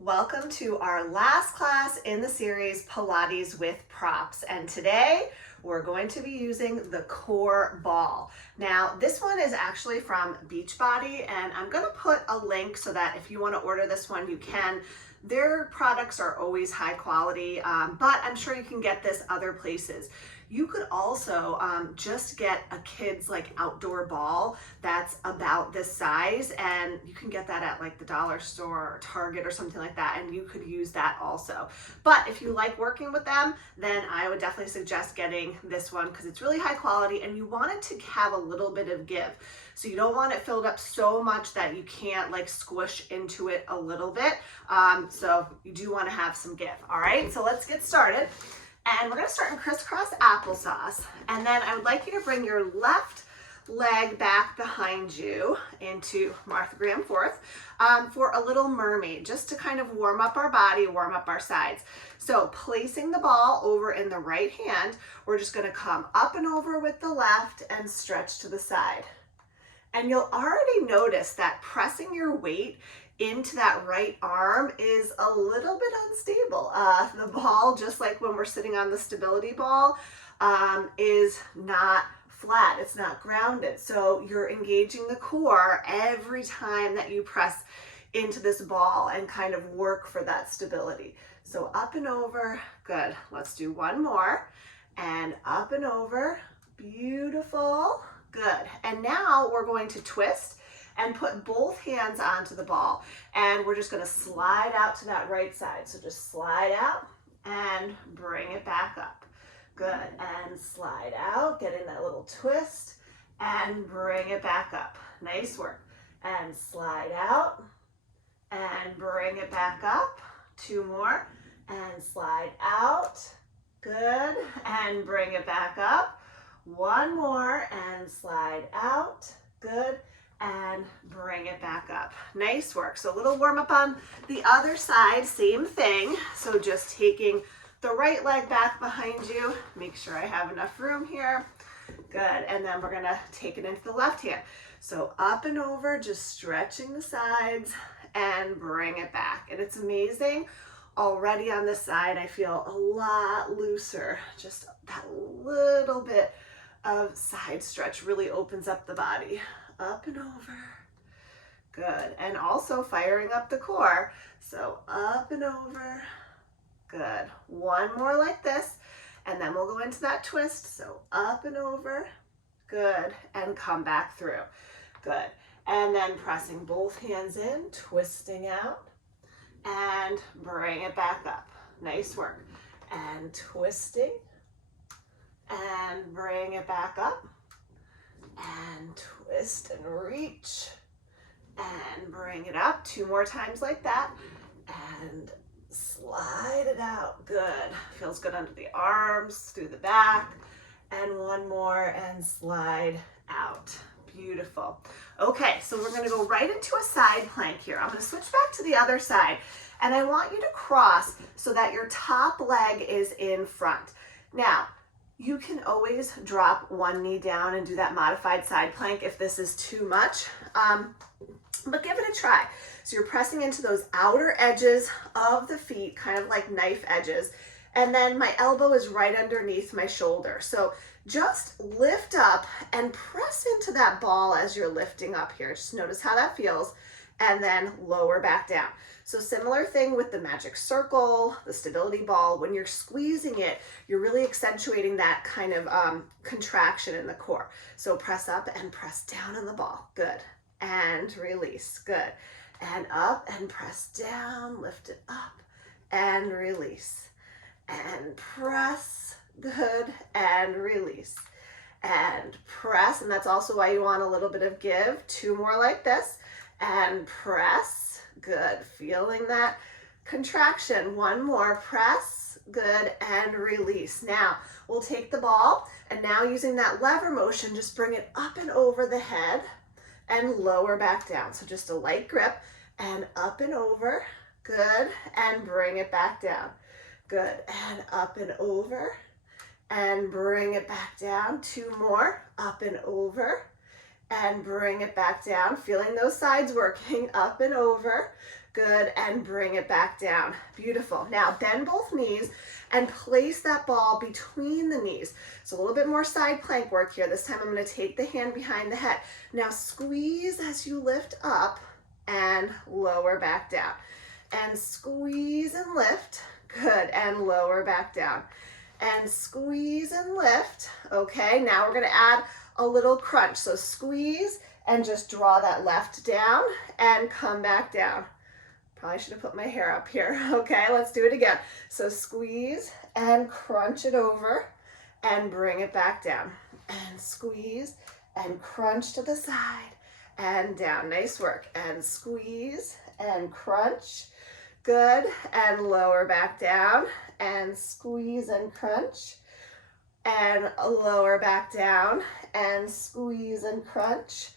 Welcome to our last class in the series Pilates with props, and today we're going to be using the core ball. Now this one is actually from Beachbody, and I'm going to put a link so that if you want to order this one you can. Their products are always high quality, but I'm sure you can get this other places. You could also just get a kid's like outdoor ball that's about this size, and you can get that at like the dollar store or Target or something like that, and you could use that also. But if you like working with them, then I would definitely suggest getting this one because it's really high quality and you want it to have a little bit of give. So you don't want it filled up so much that you can't like squish into it a little bit. So you do want to have some give. All right, so let's get started. And we're going to start in crisscross applesauce. And then I would like you to bring your left leg back behind you into Martha Graham Fourth for a little mermaid, just to kind of warm up our body, warm up our sides. So placing the ball over in the right hand, we're just going to come up and over with the left and stretch to the side. And you'll already notice that pressing your weight into that right arm is a little bit unstable. The ball, just like when we're sitting on the stability ball, is not flat, it's not grounded. So you're engaging the core every time that you press into this ball and kind of work for that stability. So up and over, good. Let's do one more. And up and over, beautiful, good. And now we're going to twist and put both hands onto the ball. And we're just gonna slide out to that right side. So just slide out and bring it back up. Good, and slide out, get in that little twist and bring it back up. Nice work. And slide out and bring it back up. Two more, and slide out. Good, and bring it back up. One more, and slide out. Good, and bring it back up. Nice work. So a little warm up on the other side, same thing. So just taking the right leg back behind you, make sure I have enough room here. Good, and then we're gonna take it into the left hand. So up and over, just stretching the sides and bring it back. And it's amazing. Already on this side, I feel a lot looser. Just that little bit of side stretch really opens up the body. Up and over. Good. And also firing up the core. So up and over. Good. One more like this. And then we'll go into that twist. So up and over. Good. And come back through. Good. And then pressing both hands in, twisting out, and bring it back up. Nice work. And twisting, and bring it back up. And twist and reach and bring it up. Two more times like that and slide it out. Good. Feels good under the arms, through the back. And one more and slide out. Beautiful. Okay, so we're going to go right into a side plank here. I'm going to switch back to the other side, and I want you to cross so that your top leg is in front. Now, you can always drop one knee down and do that modified side plank if this is too much, but give it a try. So you're pressing into those outer edges of the feet, kind of like knife edges, and then my elbow is right underneath my shoulder. So just lift up and press into that ball as you're lifting up here. Just notice how that feels, and then lower back down. So similar thing with the magic circle, the stability ball. When you're squeezing it, you're really accentuating that kind of contraction in the core. So press up and press down on the ball. Good. And release. Good. And up and press down, lift it up and release. And press. Good. And release. And press. And that's also why you want a little bit of give. Two more like this. And press. Good. Feeling that contraction. One more. Press. Good. And release. Now we'll take the ball, and now using that lever motion, just bring it up and over the head and lower back down. So just a light grip and up and over. Good. And bring it back down. Good. And up and over and bring it back down. Two more. Up and over and bring it back down. Feeling those sides working, up and over. Good, and bring it back down. Beautiful. Now bend both knees and place that ball between the knees. So a little bit more side plank work here. This time I'm going to take the hand behind the head. Now squeeze as you lift up and lower back down. And squeeze and lift. Good, and lower back down. And squeeze and lift. Okay, now we're going to add a little crunch. So squeeze and just draw that left down and come back down. Probably should have put my hair up here. Okay, let's do it again. So squeeze and crunch it over and bring it back down. And squeeze and crunch to the side and down. Nice work. And squeeze and crunch. Good. And lower back down. And squeeze and crunch. And lower back down. And squeeze and crunch.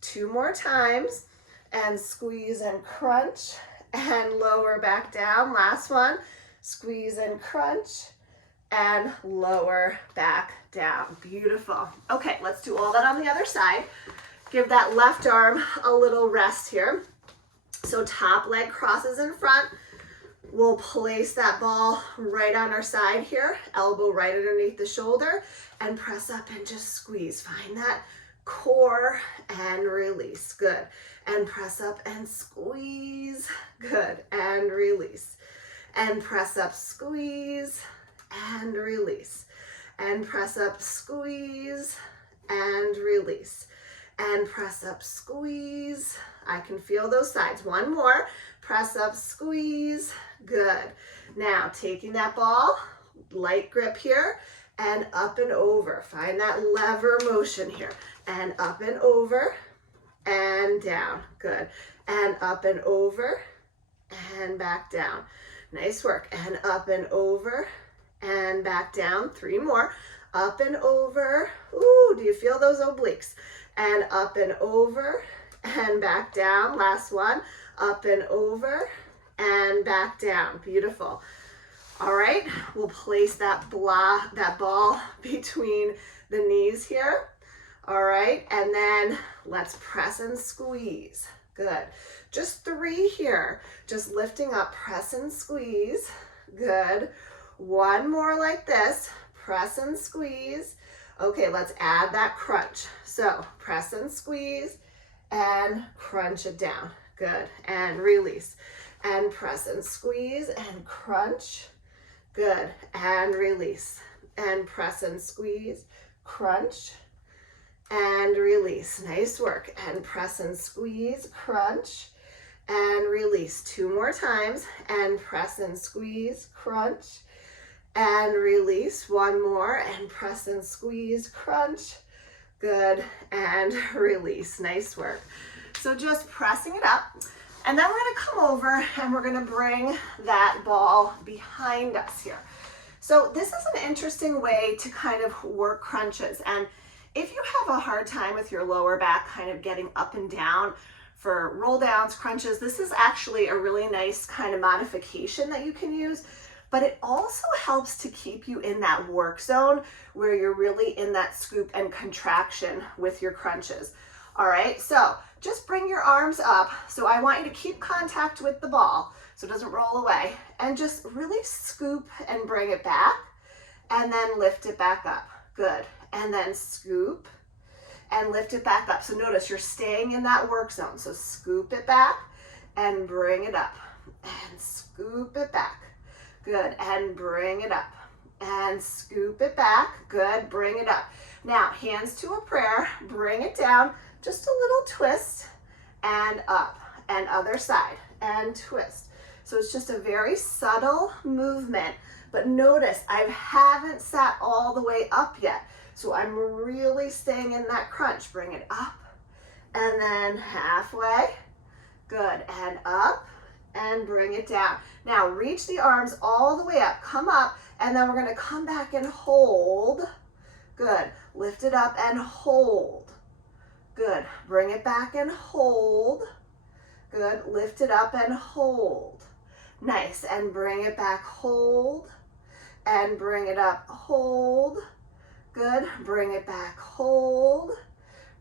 2 more times. And squeeze and crunch. And lower back down. Last one. Squeeze and crunch. And lower back down. Beautiful. Okay, let's do all that on the other side. Give that left arm a little rest here. So top leg crosses in front. We'll place that ball right on our side here, elbow right underneath the shoulder, and press up and just squeeze. Find that core and release. Good. And press up and squeeze. Good. And release. And press up, squeeze, and release. And press up, squeeze, and release. And press up, squeeze. I can feel those sides. One more. Press up, squeeze. Good. Now, taking that ball, light grip here, and up and over. Find that lever motion here. And up and over, and down. Good. And up and over, and back down. Nice work. And up and over, and back down. 3 more. Up and over. Ooh, do you feel those obliques? And up and over, and back down. Last one. Up and over, and back down. Beautiful. All right, we'll place that ball between the knees here. All right, and then let's press and squeeze. Good. Just 3 here. Just lifting up, press and squeeze. Good. 1 more like this. Press and squeeze. Okay, let's add that crunch. So press and squeeze and crunch it down. Good. And release. And press and squeeze and crunch. Good. And release. And press and squeeze, crunch, and release. Nice work. And press and squeeze, crunch, and release. 2 more times. And press and squeeze, crunch, and release. 1 more. And press and squeeze, crunch. Good. And release. Nice work. So just pressing it up. And then we're going to come over and we're going to bring that ball behind us here. So this is an interesting way to kind of work crunches. And if you have a hard time with your lower back kind of getting up and down for roll downs, crunches, this is actually a really nice kind of modification that you can use. But it also helps to keep you in that work zone where you're really in that scoop and contraction with your crunches. All right, so just bring your arms up. So I want you to keep contact with the ball so it doesn't roll away, and just really scoop and bring it back, and then lift it back up. Good. And then scoop and lift it back up. So notice you're staying in that work zone. So scoop it back and bring it up, and scoop it back. Good. And bring it up, and scoop it back. Good. Bring it up. Now, hands to a prayer. Bring it down. Just a little twist and up, and other side, and twist. So it's just a very subtle movement, but notice I haven't sat all the way up yet. So I'm really staying in that crunch. Bring it up, and then halfway. Good, and up, and bring it down. Now reach the arms all the way up, come up, and then we're gonna come back and hold. Good, lift it up and hold. Good, bring it back and hold. Good, lift it up and hold. Nice, and bring it back, hold. And bring it up, hold. Good, bring it back, hold.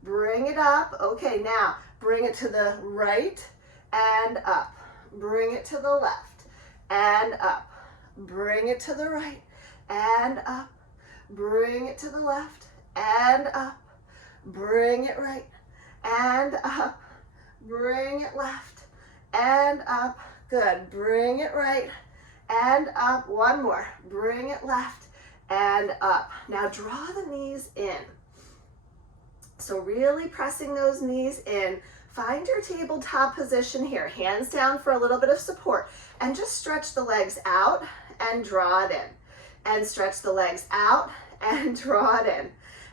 Bring it up. Okay, now bring it to the right and up. bring it to the left, and up. Bring it to the right, and up. Bring it to the left, and up. Bring it right, and up. Bring it left, and up. Good. Bring it right, and up. One more. Bring it left, and up. Now draw the knees in. So really pressing those knees in. Find your tabletop position here. Hands down for a little bit of support. And just stretch the legs out and draw it in. And stretch the legs out and draw it in.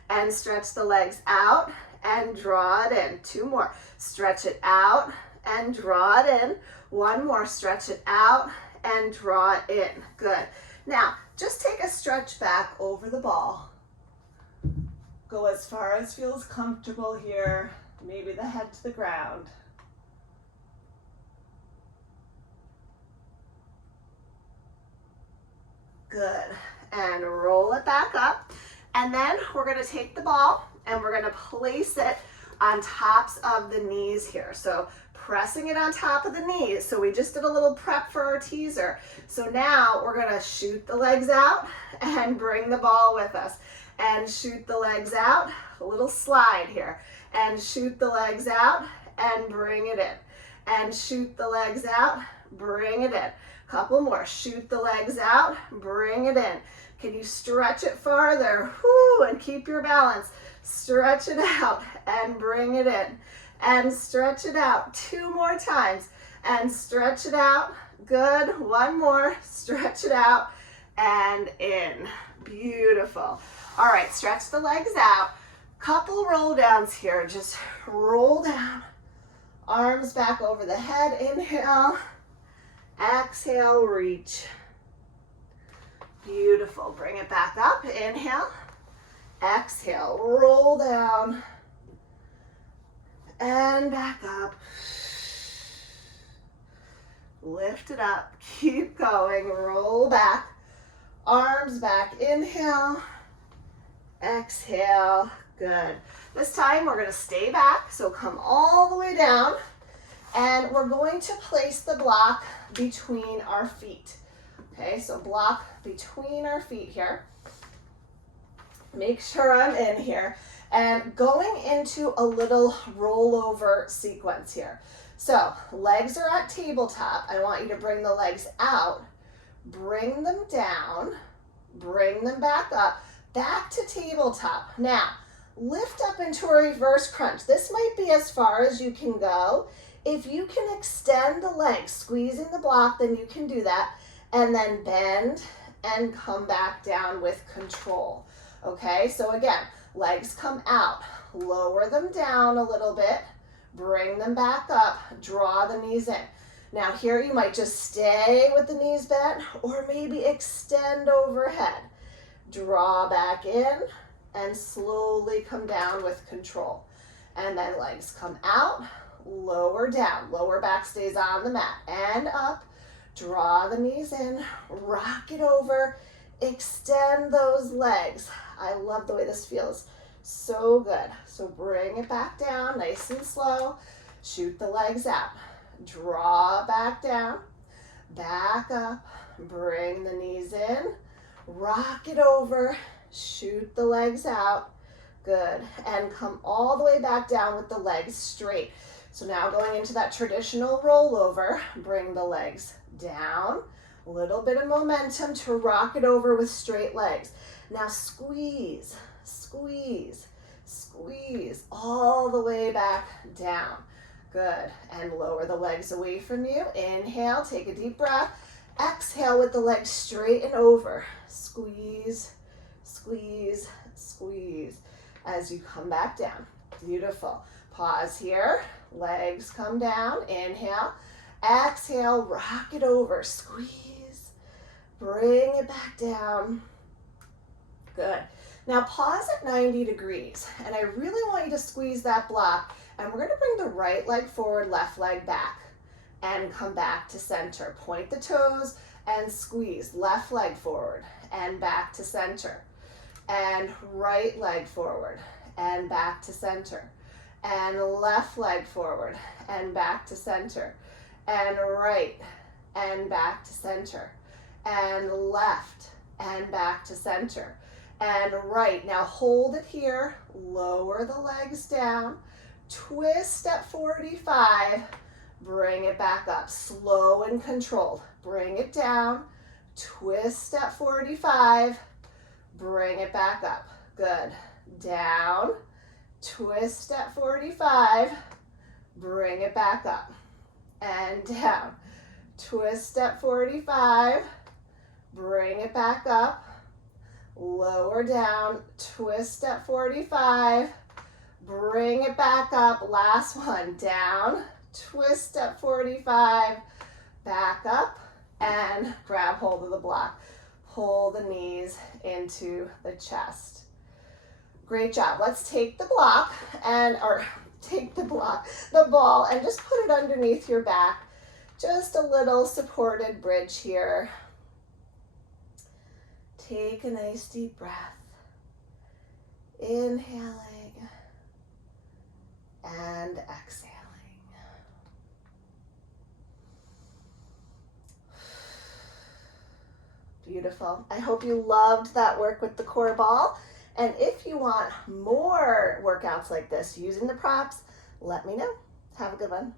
And stretch the legs out and draw it in. Two more. Stretch it out and draw it in. One more. Stretch it out and draw it in. Good. Now, just take a stretch back over the ball. Go as far as feels comfortable here. Maybe the head to the ground. Good. And roll it back up. And then we're going to take the ball and we're going to place it on tops of the knees here. So pressing it on top of the knees. So we just did a little prep for our teaser. So now we're going to shoot the legs out and bring the ball with us. And shoot the legs out, a little slide here. And shoot the legs out and bring it in. And shoot the legs out, bring it in. Couple more. Shoot the legs out, bring it in. Can you stretch it farther? Whoo, and keep your balance. Stretch it out and bring it in. And stretch it out. Two more times. And stretch it out. Good. One more. Stretch it out and in. Beautiful. All right, stretch the legs out. Couple roll downs here. Just roll down. Arms back over the head. Inhale. Exhale, reach. Beautiful. Bring it back up. Inhale. Exhale. Roll down. And back up. Lift it up. Keep going. Roll back. Arms back. Inhale. Exhale. Good. This time we're going to stay back. So come all the way down. And we're going to place the block between our feet. Okay, so block between our feet here. Make sure I'm in here. And going into a little rollover sequence here. So legs are at tabletop. I want you to bring the legs out, bring them down, bring them back up, back to tabletop. Now, lift up into a reverse crunch. This might be as far as you can go. If you can extend the legs, squeezing the block, then you can do that. And then bend and come back down with control. Okay, so again, legs come out, lower them down a little bit, bring them back up, draw the knees in. Now here you might just stay with the knees bent or maybe extend overhead. Draw back in and slowly come down with control. And then legs come out, lower down, lower back stays on the mat, and up, draw the knees in, rock it over, extend those legs. I love the way this feels, so good. So bring it back down, nice and slow, shoot the legs out, draw back down, back up, bring the knees in, rock it over, shoot the legs out, good, and come all the way back down with the legs straight. So now going into that traditional rollover, bring the legs down, a little bit of momentum to rock it over with straight legs. Now squeeze, squeeze, squeeze all the way back down. Good, and lower the legs away from you. Inhale, take a deep breath. Exhale with the legs straight and over. Squeeze, squeeze, squeeze as you come back down. Beautiful. Pause here. Legs come down. Inhale. Exhale. Rock it over. Squeeze. Bring it back down. Good. Now pause at 90 degrees. And I really want you to squeeze that block. And we're going to bring the right leg forward, left leg back. And come back to center. Point the toes and squeeze. Left leg forward and back to center. And right leg forward and back to center. And left leg forward and back to center. and right, and back to center, and left, and back to center, and right. Now hold it here, lower the legs down, twist at 45, bring it back up, slow and controlled. Bring it down, twist at 45, bring it back up. Good. Down, twist at 45, bring it back up. And down, twist at 45, bring it back up. Lower down, twist at 45, bring it back up. Last one, down, twist at 45, back up, and grab hold of the block. Pull the knees into the chest. Great job. Let's take the block the ball, and just put it underneath your back. Just a little supported bridge here. Take a nice deep breath. Inhaling and exhaling. Beautiful. I hope you loved that work with the core ball. And if you want more workouts like this using the props, let me know. Have a good one.